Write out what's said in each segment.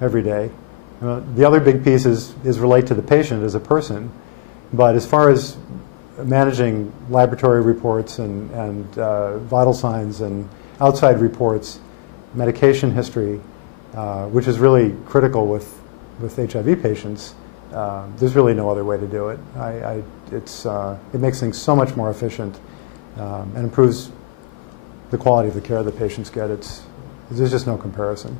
every day. The other big piece is relate to the patient as a person. But as far as managing laboratory reports and vital signs and outside reports, medication history, which is really critical with HIV patients, there's really no other way to do it. It makes things so much more efficient and improves the quality of the care that patients get. There's just no comparison.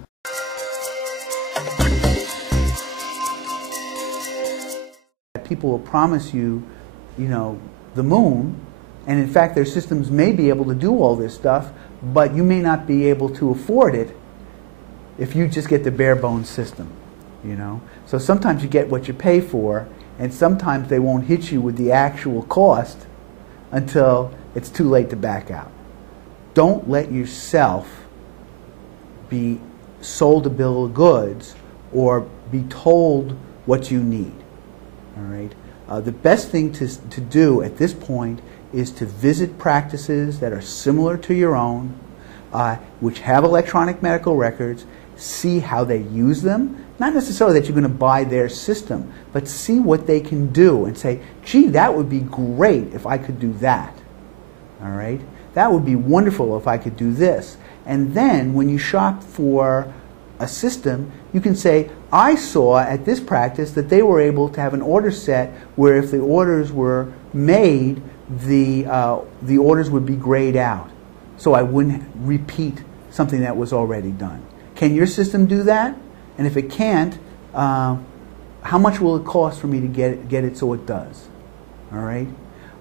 People will promise you, the moon, and in fact their systems may be able to do all this stuff, but you may not be able to afford it if you just get the bare bones system, So sometimes you get what you pay for, and sometimes they won't hit you with the actual cost until it's too late to back out. Don't let yourself be sold a bill of goods or be told what you need. All right. The best thing to do at this point is to visit practices that are similar to your own, which have electronic medical records, see how they use them. Not necessarily that you're going to buy their system, but see what they can do and say, gee, that would be great if I could do that. All right? That would be wonderful if I could do this. And then when you shop for a system, you can say, I saw at this practice that they were able to have an order set where if the orders were made, the orders would be grayed out, so I wouldn't repeat something that was already done. Can your system do that? And if it can't, how much will it cost for me to get it so it does? All right?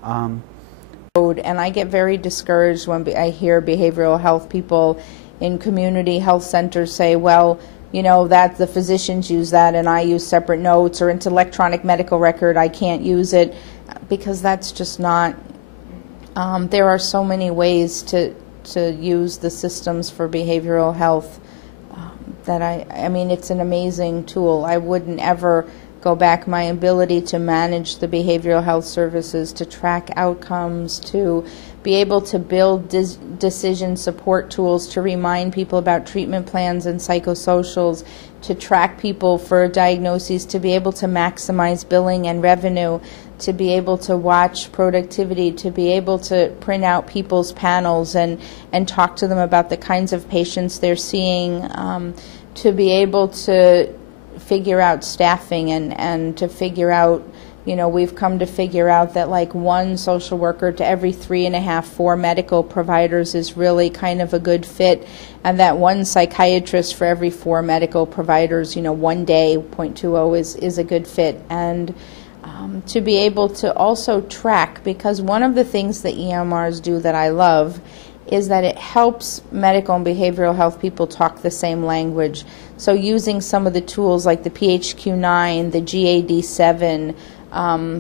And I get very discouraged when I hear behavioral health people in community health centers say, well, that the physicians use that and I use separate notes, or into electronic medical record I can't use it, because that's just not, there are so many ways to use the systems for behavioral health that I mean, it's an amazing tool. I wouldn't ever go back. My ability to manage the behavioral health services, to track outcomes, to be able to build decision support tools, to remind people about treatment plans and psychosocials, to track people for diagnoses, to be able to maximize billing and revenue, to be able to watch productivity, to be able to print out people's panels and talk to them about the kinds of patients they're seeing, to be able to figure out staffing and to figure out, we've come to figure out that like one social worker to every 3.5, 4 medical providers is really kind of a good fit, and that one psychiatrist for every 4 medical providers, 1 day, 0.20 is a good fit. And to be able to also track, because one of the things that EMRs do that I love is that it helps medical and behavioral health people talk the same language. So using some of the tools like the PHQ-9, the GAD-7,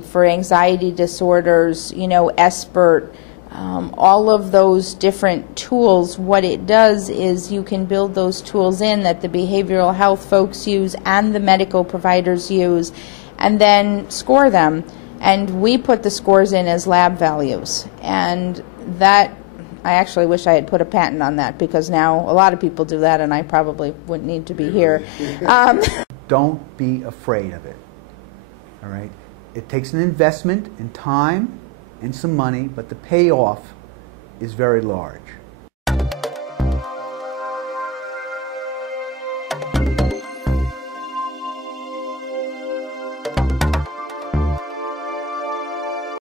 for anxiety disorders, SBIRT, all of those different tools, what it does is you can build those tools in that the behavioral health folks use and the medical providers use, and then score them. And we put the scores in as lab values. And that, I actually wish I had put a patent on that, because now a lot of people do that and I probably wouldn't need to be here. Don't be afraid of it. All right? It takes an investment in time and some money, but the payoff is very large.